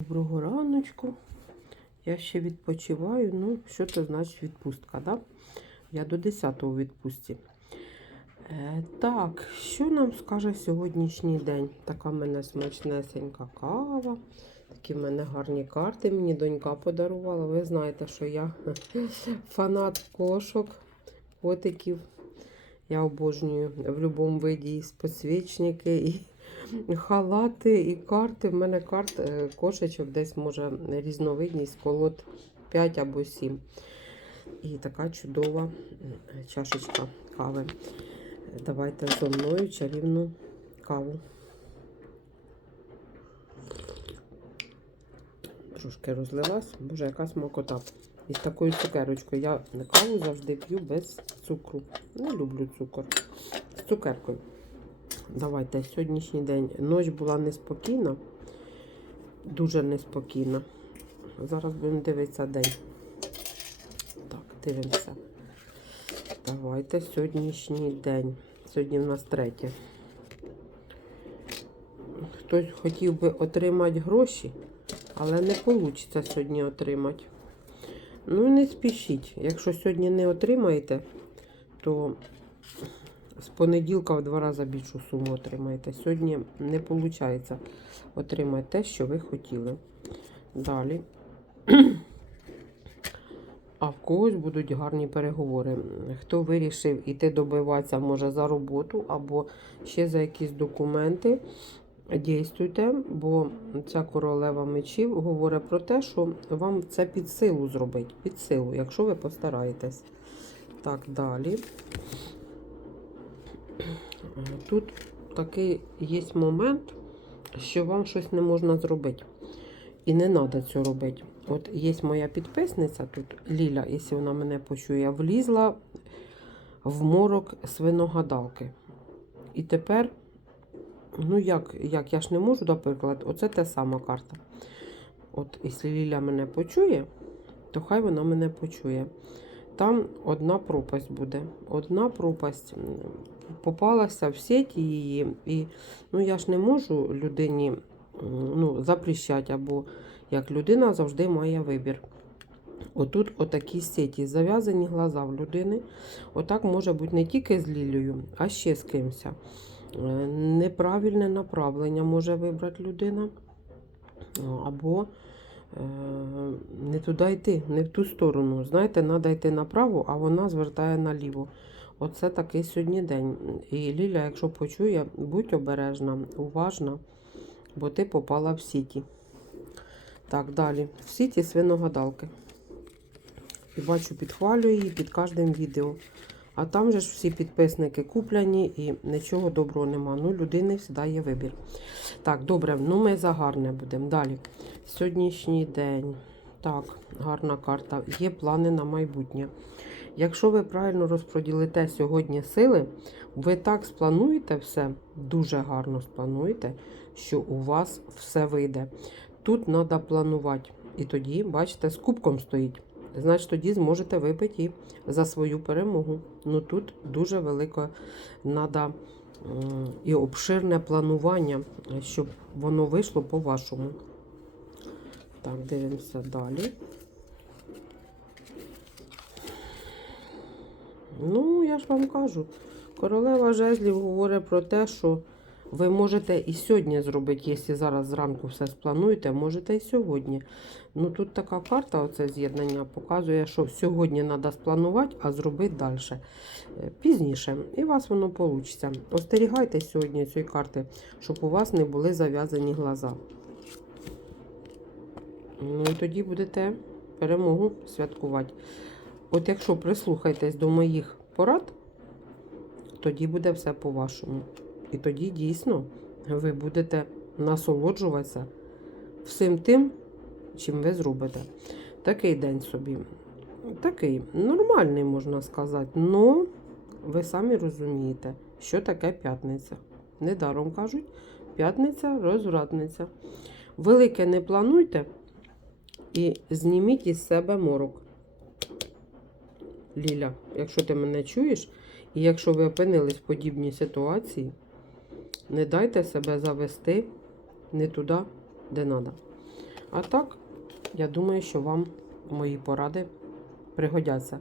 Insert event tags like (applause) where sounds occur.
Доброго раночку. Я ще відпочиваю. Ну, що це значить відпустка, да? Я до 10-го у відпустці. Е, так, що нам скаже сьогоднішній день? Така в мене смачнесенька кава. Такі в мене гарні карти. Мені донька подарувала. Ви знаєте, що я (laughs) фанат кошок, котиків. Я обожнюю в будь-якому виді і підсвічники, і халати, і карти. В мене карт е, кошечок десь може різновидність, колод 5 або 7. І така чудова чашечка кави. Давайте зо мною чарівну каву. Трошки розлилась, боже, яка смакота. І з такою цукерочкою. Я каву завжди п'ю без цукру. Не люблю цукор. З цукеркою. Давайте сьогоднішній день. Ночь була неспокійна, дуже неспокійна. Зараз будемо дивитися день. Так, дивимося. Давайте сьогоднішній день. Сьогодні в нас третє. Хтось хотів би отримати гроші, але не вийде сьогодні отримати. Ну, не спішіть. Якщо сьогодні не отримаєте, то з понеділка в два рази більшу суму отримаєте. Сьогодні не виходить отримати те, що ви хотіли. Далі. А в когось будуть гарні переговори. Хто вирішив іти добиватися, може, за роботу або ще за якісь документи, дійствуйте, бо ця королева мечів говорить про те, що вам це під силу зробить. Під силу, якщо ви постараєтесь. Так, далі. Тут такий є момент, що вам щось не можна зробити. І не треба цього робити. От є моя підписниця тут, Ліля, якщо вона мене почує, влізла в морок свиногадалки. І тепер, ну як, як я ж не можу, наприклад, оце та сама карта. От, якщо Ліля мене почує, то хай вона мене почує. Там одна пропасть буде. Одна пропасть попалася в сіті її. І ну, я ж не можу людині ну, запрещати, або як людина завжди має вибір. Отут отакі сіті, зав'язані глаза в людини. Отак може бути не тільки з Лілею, а ще з кимось. Е, Неправильне направлення може вибрати людина. Або не туди йти, не в ту сторону. Знаєте, треба йти направо, а вона звертає наліво. Оце такий сьогодні день. І Ліля, якщо почує, будь обережна, уважна, бо ти попала в сіті. Так, далі. В сіті свиногадалки. І бачу, підхвалюю її під кожним відео. А там же ж всі підписники куплені і нічого доброго нема. Ну, людини завжди є вибір. Так, добре, ну ми за гарне будемо. Далі. Сьогоднішній день. Так, гарна карта. Є плани на майбутнє. Якщо ви правильно розподілите сьогодні сили, ви так сплануєте все, дуже гарно сплануєте, що у вас все вийде. Тут треба планувати. І тоді, бачите, з кубком стоїть. Значить, тоді зможете випити за свою перемогу. Ну тут дуже велике треба і обширне планування, щоб воно вийшло по-вашому. Так, дивимося далі. Ну, я ж вам кажу, королева жезлів говорить про те, що ви можете і сьогодні зробити, якщо зараз зранку все сплануєте, можете і сьогодні. Ну тут така карта, оце з'єднання, показує, що сьогодні треба спланувати, а зробити далі. Пізніше. І у вас воно вийде. Остерігайте сьогодні цієї карти, щоб у вас не були зав'язані глаза. Ну і тоді будете перемогу святкувати. От якщо прислухайтесь до моїх порад, тоді буде все по-вашому. І тоді дійсно ви будете насолоджуватися всім тим, чим ви зробите. Такий день собі. Такий нормальний, можна сказати. Ну, ви самі розумієте, що таке п'ятниця. Недаром кажуть, п'ятниця розвратниця. Велике не плануйте і зніміть із себе морок. Ліля, якщо ти мене чуєш, і якщо ви опинились в подібній ситуації, не дайте себе завести не туди, де треба. А так, я думаю, що вам мої поради пригодяться.